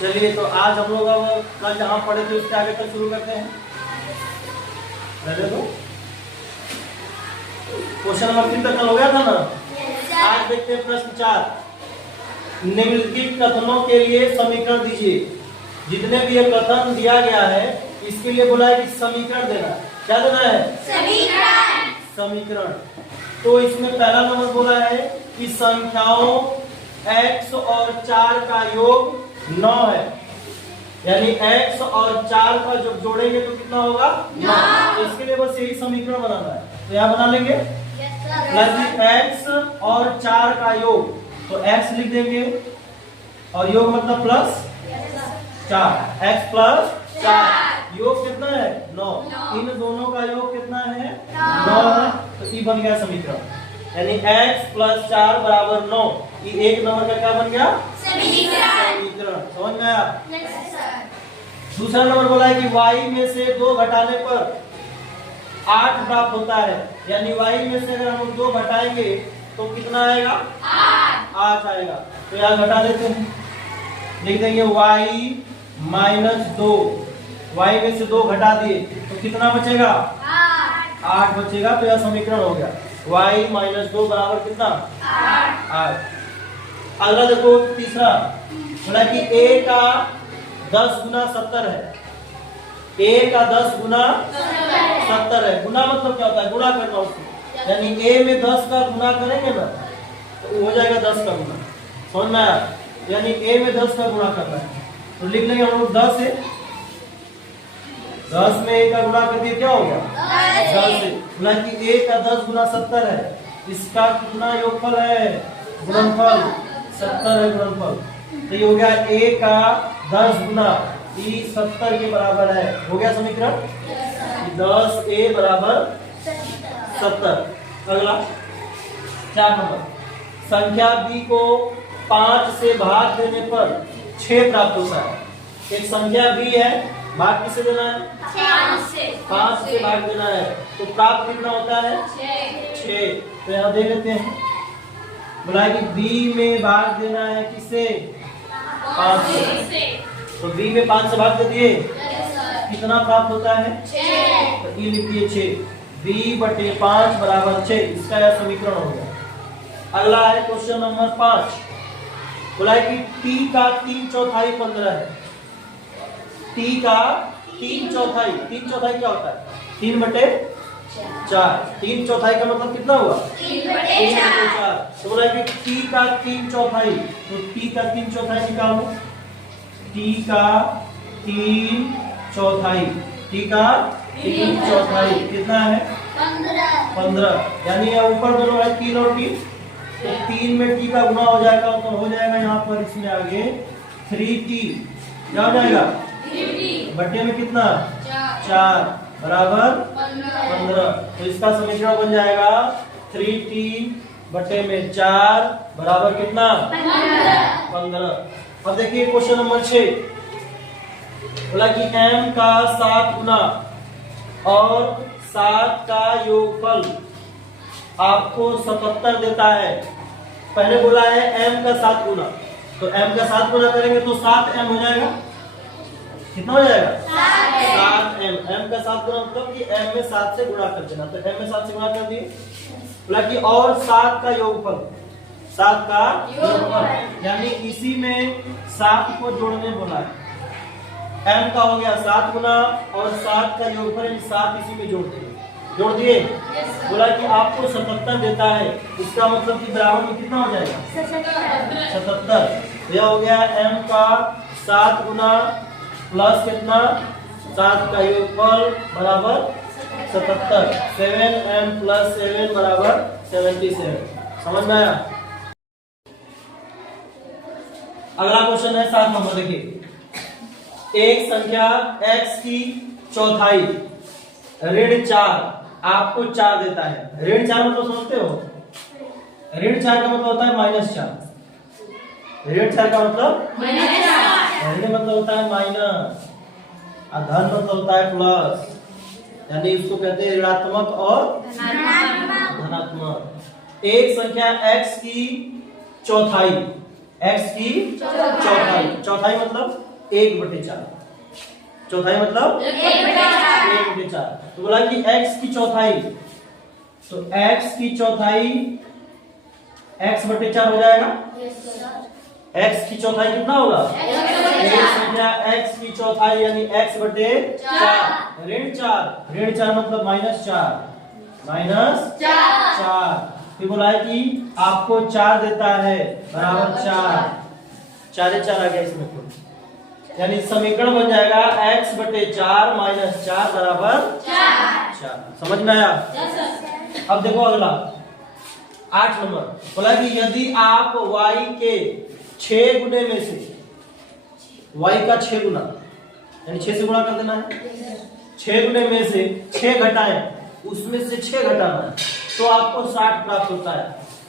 चलिए तो आज हम लोग अब कल जहाँ पढ़े थे उसके आगे तक शुरू करते हैं। पहले तो क्वेश्चन नंबर 3 तक कल हो गया था ना। आज देखते हैं प्रश्न 4। निम्नलिखित कथनों के लिए समीकरण दीजिए। जितने भी ये कथन दिया गया है इसके लिए बोला है कि समीकरण देना। क्या देना है? समीकरण। समीकरण। तो इसमें पहला नंबर बोला है कि संख्याओं x और 4 का योग 9 है, यानी x और 4 का जब जोड़ेंगे तो कितना होगा? 9। तो इसके लिए बस यही समीकरण बनाना है। तो यहाँ बना लेंगे प्लस x और 4 का योग। तो x लिख देंगे और योग मतलब प्लस 4, x प्लस 4 योग कितना है? 9। इन दोनों का योग कितना है? 9 है। तो ये बन गया समीकरण, यानी x प्लस 4 बराबर 9। ये एक नंबर का क्या बन गया? समीकरण। समझ में आया? दूसरा नंबर बोला है कि y में से 2 घटाने पर 8 प्राप्त होता है, यानी y में से अगर हम 2 घटाएंगे तो कितना आएगा? 8 आएगा। तो यहाँ घटा देते हैं, लिख देंगे y माइनस 2। y में से 2 घटा दिए तो कितना बचेगा? 8 बचेगा। तो यह समीकरण हो गया y माइनस 2 बराबर कितना? 8। अगला देखो तीसरा बोला कि a का 10 गुना 70 है। a का 10 गुना 70 है। गुना मतलब क्या होता है? गुणा करना उसको, यानी a में 10 का गुना करेंगे ना तो हो जाएगा 10 का गुना। समझ में आया? यानी a में 10 का गुणा करना है तो लिख लेंगे हम लोग 10 है। 10 में a का गुणा कर दिए क्या हो गया? 10 है। बोला कि a का 10 गुना 70 है। इसका कितना योगफल है? गुणनफल 70 है गुणनफल। तो ये हो गया a का 10 गुना ई 70 के बराबर है। हो गया समीकरण 10a बराबर 70। अगला 4 नंबर, संख्या b को 5 से भाग देने पर 6 प्राप्त होता है। एक संख्या b है, भाग किसे देना है? 5 से भाग देना है। तो प्राप्त कितना होता है? 6। तो यहाँ दे लेते हैं, बोला कि b में भाग देना है किसे? 5 से। तो b में 5 से भाग दे दिए, कितना प्राप्त होता है? 6। तो ये लिख दिए 6। b/5 बराबर 6। इसका यह समीकरण हो गया। अगला है क्वेश्चन नंबर 5। बोला है कि t का 3/4 15 है। t का 3/4, 3/4 क्या होता है? 3/4। 3/4 का मतलब कितना हुआ? 3/4। तो बोला है कि t का 3/4, तो t का 3/4 निकालो। t का 3/4, t का 3/4 कितना है? 15। यानी यह ऊपर दोनों है 3 और 3, तो 3 में t का गुना हो जाएगा तो हो जाएगा यहाँ पर इसमें आगे 3t। क्या हो जाएगा? 3t बट्टे में कितना? 4 बराबर 15। तो इसका समीकरण बन जाएगा 3t बट्टे में 4 बराबर कितना? 15। अब देखिए क्वेश्चन नंबर 6। बोला कि m का 7 गुना और 7 का योगफल आपको 77 देता है। पहले बोला है m का 7 गुना, तो m का 7 गुना करेंगे तो 7m हो जाएगा। कितना हो जाएगा? 7m। m का 7 गुना मतलब कि m में 7 से गुणा कर देना। तो m में 7 से गुणा कर दिए। बोला कि और 7 का योगफल, 7 का योगफल, यानी इसी में 7 को जोड़ने बोला है। m का हो गया 7 गुना और 7 का योगफल, 7 इसी में जोड़ दिए। जोड़ दिए। बोला कि आपको 77 देता है। इसका मतलब कि बराबर में कितना हो जाएगा? 77। यह हो गया m का 7 गुना प्लस कितना? 7 का योगफल बराबर 77। 7m प्लस 7 बराबर 77। समझ में आया? अगला क्वेश्चन है 7 नंबर। देखिए, एक संख्या x की चौथाई ऋण 4 आपको 4 देता है। ऋण 4 मतलब समझते हो? ऋण 4 का मतलब होता है -4। ऋण 4 का मतलब ऋण मतलब होता है माइनस, और धन मतलब होता है प्लस, यानी इसको कहते हैं ऋणात्मक और धनात्मक। एक संख्या x की चौथाई x की चौथाई। चौथाई मतलब 1/4। चौथाई मतलब 1/4। तो बोला कि x की चौथाई, तो x की चौथाई x/4 हो जाएगा। x की चौथाई कितना होगा? संख्या x की चौथाई यानी x/4 ऋण 4। ऋण 4 मतलब -4। -4। फिर बोला है कि आपको 4 देता है बराबर 4। 4 4 आ गया इसमें तो, यानी समीकरण बन जाएगा x/4 -4 बराबर 4। समझ में आया? अब देखो अगला 8 नंबर बोला कि यदि आप y के 6 गुने में से y का 6 गुना यानी 6 से गुणा कर देना है, 6 गुने में से 6 घटाएं, उसमें से 6 घटाना है तो आपको 60 प्राप्त होता है।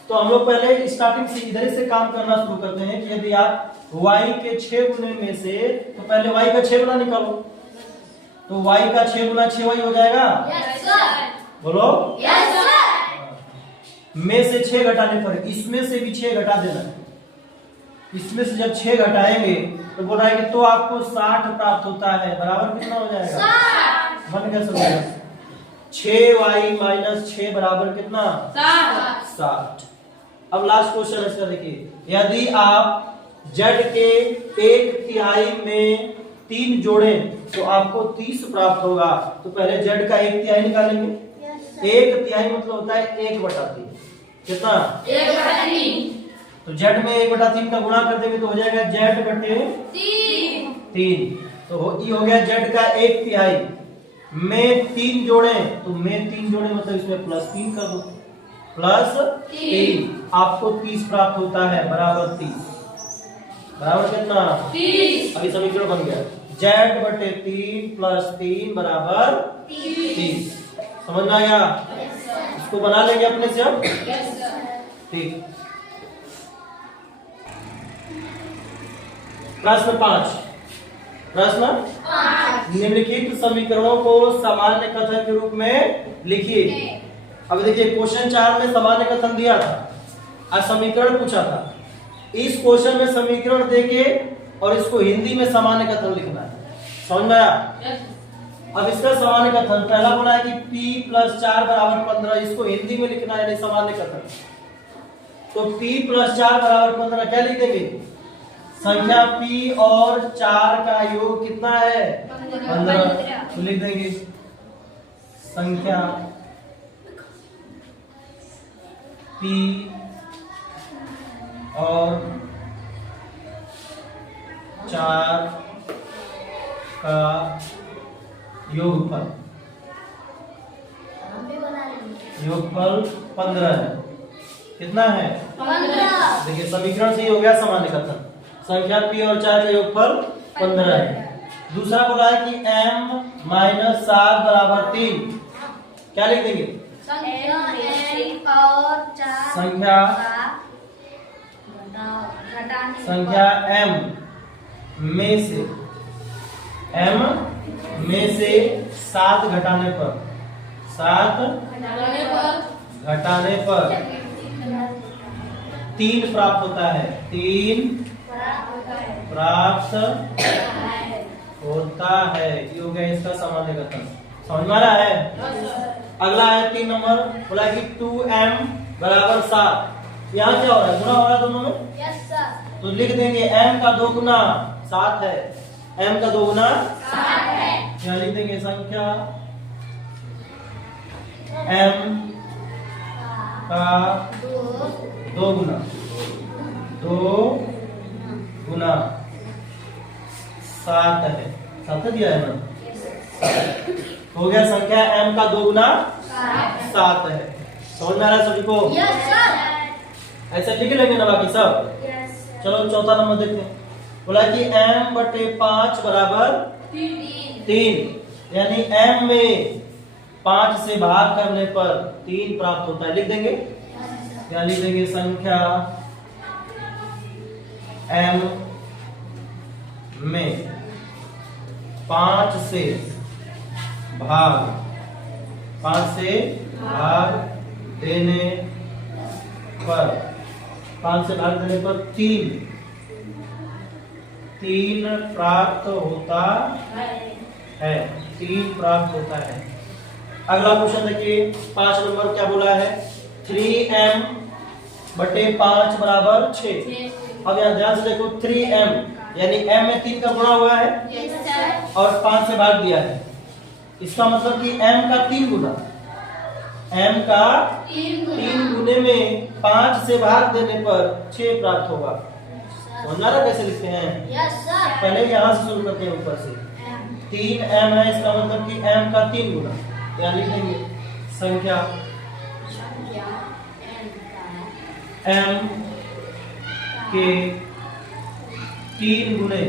तो हम लोग पहले स्टार्टिंग से इधर से काम करना शुरू करते हैं कि यदि आप y के 6 गुने में से, तो पहले y का 6 गुना निकालो, तो y का 6 गुना 6y हो जाएगा। Yes sir. बोलो यस सर। में से 6 घटाने पर इसमें से भी 6 घटा देना है। इसमें से जब 6 घटाएंगे तो बोला है कि तो आपको 60 प्राप्त होता है। बराबर कितना हो जाएगा? 60। बन गया सब। 6y - 6 बराबर कितना? 60। अब लास्ट क्वेश्चन इसका देखिए, यदि आप z के 1/3 में 3 जोड़ें तो आपको 30 प्राप्त होगा। तो पहले z का 1/3 निकालेंगे। 1/3 मतलब होता है 1/3। कितना? 1/3। तो z में 1/3 का गुणा कर देंगे तो हो जाएगा z/3। तो ये हो गया z का 1/3 में 3 जोड़े, तो में 3 जोड़े मतलब इसमें +3 कर दो, +3 आपको 30 प्राप्त होता है बराबर 30। बराबर कितना? 30। अभी समीकरण बन गया z/3 + 3 बराबर 30। समझ में आया? इसको बना लेंगे अपने से अब। ठीक। प्रश्न 5। प्रश्न 5, निम्नलिखित समीकरणों को सामान्य कथन के रूप में लिखिए। अब देखिए क्वेश्चन 4 में सामान्य कथन दिया था और समीकरण पूछा था। इस क्वेश्चन में समीकरण देके और इसको हिंदी में सामान्य कथन लिखना है। समझ में आया? अब इसका सामान्य कथन पहला बोला है कि p + 4 = 15, इसको हिंदी में लिखना है सामान्य कथन। तो p + 4 = 15 क्या लिख देंगे? संख्या p और 4 का योग कितना है? 15। तो लिख देंगे संख्या p और 4 का योगफल 15 है। कितना है? 15। देखिए समीकरण से ही हो गया सामान्य कथन। संख्या p और 4 का योगफल 15 है। दूसरा बोला है कि m - 7 = 3। क्या लिख देंगे? संख्या m में से 7 घटाने पर 3 प्राप्त होता है। 3 प्राप्त होता है। ये हो गया इसका सामान्य कथन। समझ में आ रहा है? अगला है 3 नंबर बोला कि 2m = 7। यहाँ क्या हो रहा है? गुणा हो रहा है दोनों में। Yes sir. तो लिख देंगे m का 2 गुना 7 है। m का 2 गुना 7 है। यहाँ लिख देंगे संख्या m का 2 गुना 7 है। 7 दिया है ना? हो गया संख्या m का 2 गुना 7 है। समझ में आ रहा है सभी को? Yes sir. ऐसा लिख लेंगे ना बाकी सब? चलो चौथा नंबर देखते हैं। बोला कि m/5 = 3, यानी m में 5 से भाग करने पर 3 प्राप्त होता है। लिख देंगे? क्या लिख देंगे? संख्या m में 5 से भाग देने पर 5 से भाग देने पर 3 3 प्राप्त होता है। 3 प्राप्त होता है। अगला क्वेश्चन देखिए 5 नंबर क्या बोला है 3m बटे 5 बराबर 6। अब यहाँ ध्यान से देखो 3m यानी m में 3 का गुणा हुआ है और 5 से भाग दिया है। इसका मतलब कि m का 3 गुना m का 3 गुने में 5 से भाग देने पर 6 प्राप्त होगा। समझ आ रहा कैसे लिखते हैं? पहले यहाँ से शुरू करते हैं ऊपर से 3m है इसका मतलब कि m का 3 गुना यहाँ लिख देंगे संख्या m के 3 गुने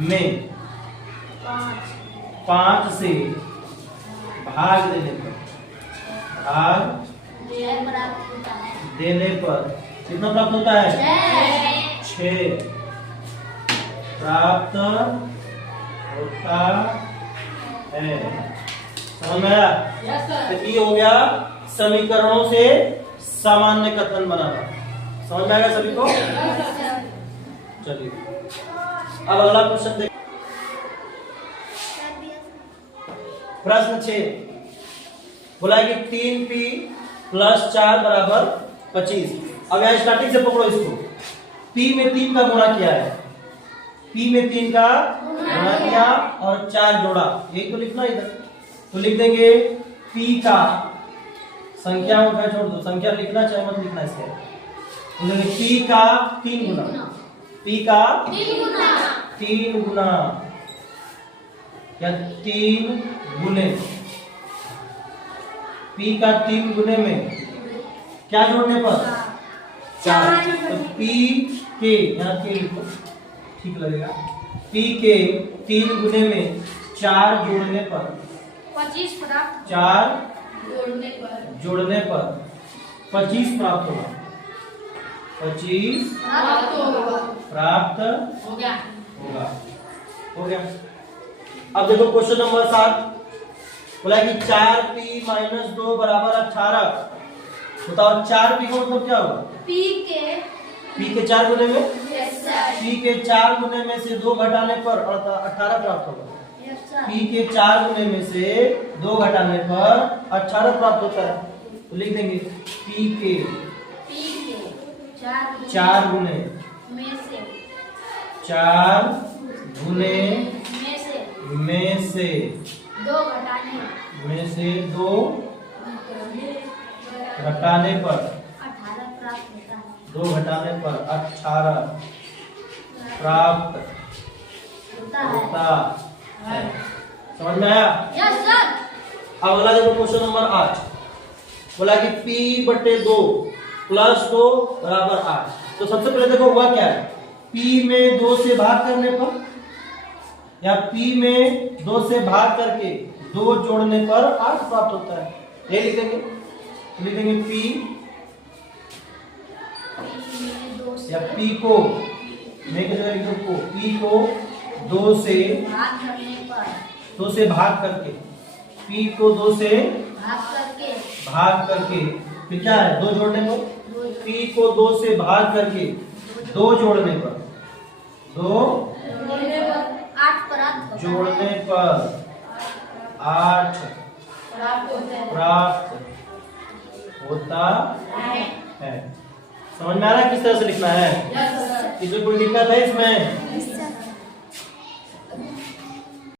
में 5 से भाग देने पर कितना प्राप्त होता है 6 प्राप्त होता है। समझ में आया? तो ये हो गया समीकरणों से सामान्य कथन बनाना। समझ में आएगा सभी को? चलिए अब अगला क्वेश्चन देखिए प्रश्न 6 बोला है कि 3p + 4 बराबर 25। अब यहाँ स्टार्टिंग से पकड़ो इसको। p में 3 का गुणा किया है p में 3 का गुणा किया और 4 जोड़ा यही तो लिखना इधर। तो लिख देंगे p का संख्या उठा छोड़ दो संख्या लिखना चाहे मत लिखना इसके। तो देंगे p का 3 गुना p का 3 गुना या 3 गुने p का 3 गुने में क्या जोड़ने पर 4। तो p के यहाँ के लिखो ठीक लगेगा p के 3 गुने में 4 जोड़ने पर 4 जोड़ने पर 25 प्राप्त होगा। 25 प्राप्त हो गया। अब देखो क्वेश्चन नंबर 7 बोला कि 4p - 2 बराबर 18। बताओ 4p का मतलब क्या होगा p के 4 गुने में p के 4 गुने में से 2 घटाने पर 18 प्राप्त होगा। p के 4 गुने में से 2 घटाने पर 18 प्राप्त होता है। तो लिख देंगे p के 4 गुने में से 2 घटाने पर 18 प्राप्त होता है। समझ में आया? अब अगला देखो क्वेश्चन नंबर 8 बोला कि p बटे 2 + 2 बराबर 8। तो सबसे पहले देखो हुआ क्या है p में 2 से भाग करने पर या p में 2 से भाग करके 2 जोड़ने पर 8 प्राप्त होता है। ये लिखेंगे p या p को मैं की जगह लिख दो p को 2 से भाग करके p को 2 से भाग करके फिर क्या है 2 जोड़ने पर p को 2 से भाग करके 2 जोड़ने पर 2 जोड़ने पर 8 प्राप्त होता है। समझ में आ रहा है किस तरह से लिखना है? इसमें कोई दिक्कत है इसमें?